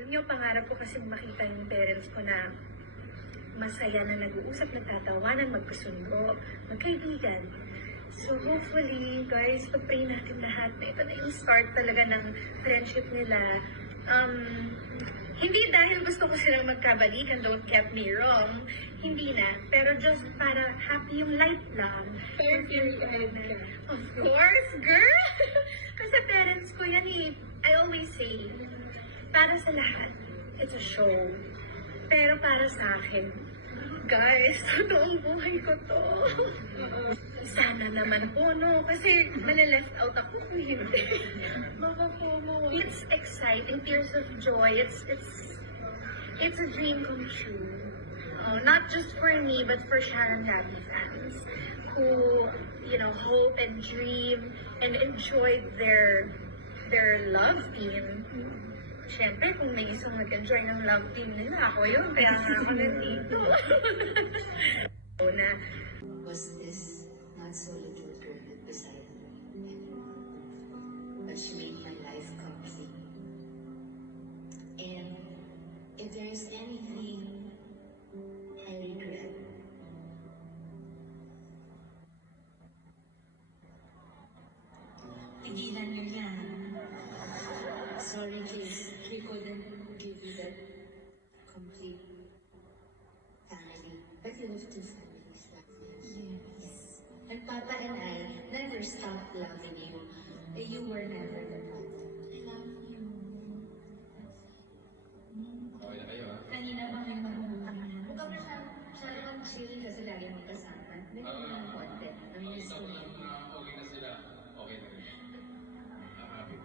Alam niyo, pangarap ko kasi makita yung parents ko na masaya na nag-uusap, nagtatawanan, magkasundo, magkaibigan. So hopefully, guys, pag-pray natin lahat na ito na yung start talaga ng friendship nila. Hindi dahil gusto ko silang magkabalikan, don't get me wrong. Hindi na. Pero just para happy yung life lang. Of course, girl! Kasi parents ko yan eh. I always say, para sa lahat, it's a show. Pero para sa akin, guys, totoong buhay ko to. Sana naman po, no? Kasi left out ako kung hindi. It's exciting, tears of joy. It's a dream come true. Not just for me, but for Sharon Gabby fans who, hope and dream and enjoyed their love team. Siyempre, kung may isang nag-enjoy ng love team nila, ako yun. Kaya nga ako nandito. Was this not so little girl beside me anymore? But she made my life complete. And if there is anything I regret, tigilan niyo yan. Sorry, Jace. We couldn't give you that complete family. But you have two families, yes. And Papa and I never stopped loving you. You were never the problem. I love you. Okay na kayo, ha? Kanina ba may magmumukha na? Mukhang masyado kang chill kasi lagi mong kasama. Hindi ko naman konti. Namiss ko na. Okay na sila. Okay na rin. Happy.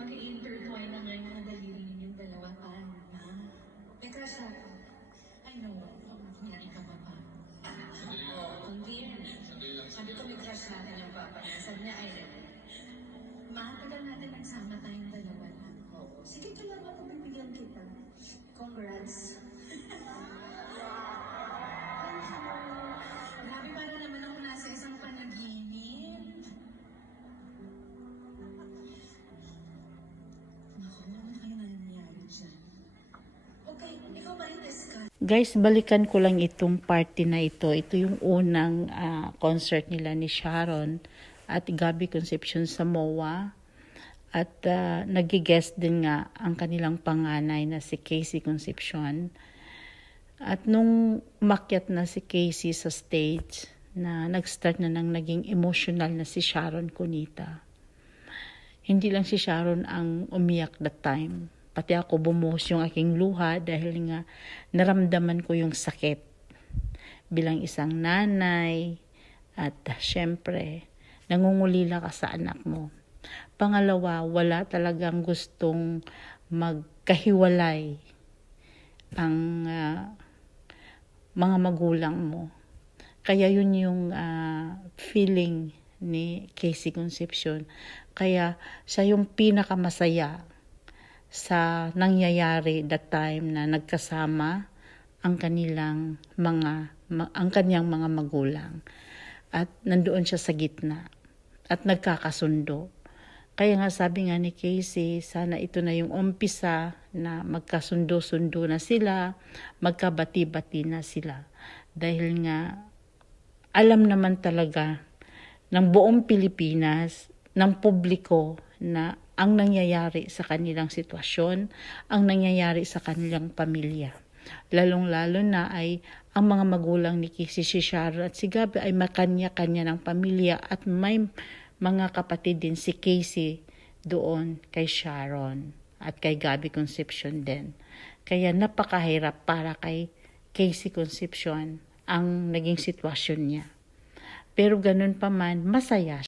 Mag-i-intertwine na ngayon ang daliri ninyong dalawa. Paano na? May crush ako. I know. Hindi ka pa pa. Hindi yan. Sabi ko may crush natin yung papa niya. Sabi niya, ay, mahatagal natin nagsama tayong dalawa lang. Oo. Sige, tulad ako, bibigyan kita. Congrats. Grabe, para naman ako nasa isang panaginip. Naku, ano kayo nangyayari dyan? Okay, ikaw ba yung discuss? Guys, balikan ko lang itong party na ito. Ito yung unang concert nila ni Sharon at Gabby Concepcion sa MOA. At nag-guest din nga ang kanilang panganay na si Casey Concepcion. At nung umakyat na si Casey sa stage, na nag-start na nang naging emotional na si Sharon Cunita. Hindi lang si Sharon ang umiyak that time. Pati ako bumuhos yung aking luha dahil nga naramdaman ko yung sakit bilang isang nanay at syempre nangungulila ka sa anak mo. Pangalawa, wala talagang gustong magkahiwalay ang mga magulang mo. Kaya yun yung feeling ni Casey Concepcion. Kaya siya yung pinakamasaya sa nangyayari that time na nagkasama ang kanyang mga magulang. At nandoon siya sa gitna at nagkakasundo. Kaya nga sabi nga ni Casey, sana ito na yung umpisa na magkasundo-sundo na sila, magkabati-bati na sila. Dahil nga alam naman talaga ng buong Pilipinas, ng publiko na ang nangyayari sa kanilang sitwasyon, ang nangyayari sa kanilang pamilya. Lalong-lalo na ay ang mga magulang ni Casey, si Sharon at si Gabby ay makanya-kanya ng pamilya at may mga kapatid din si Casey doon kay Sharon at kay Gabby Concepcion din. Kaya napakahirap para kay Casey Concepcion ang naging sitwasyon niya. Pero ganun pa man, masaya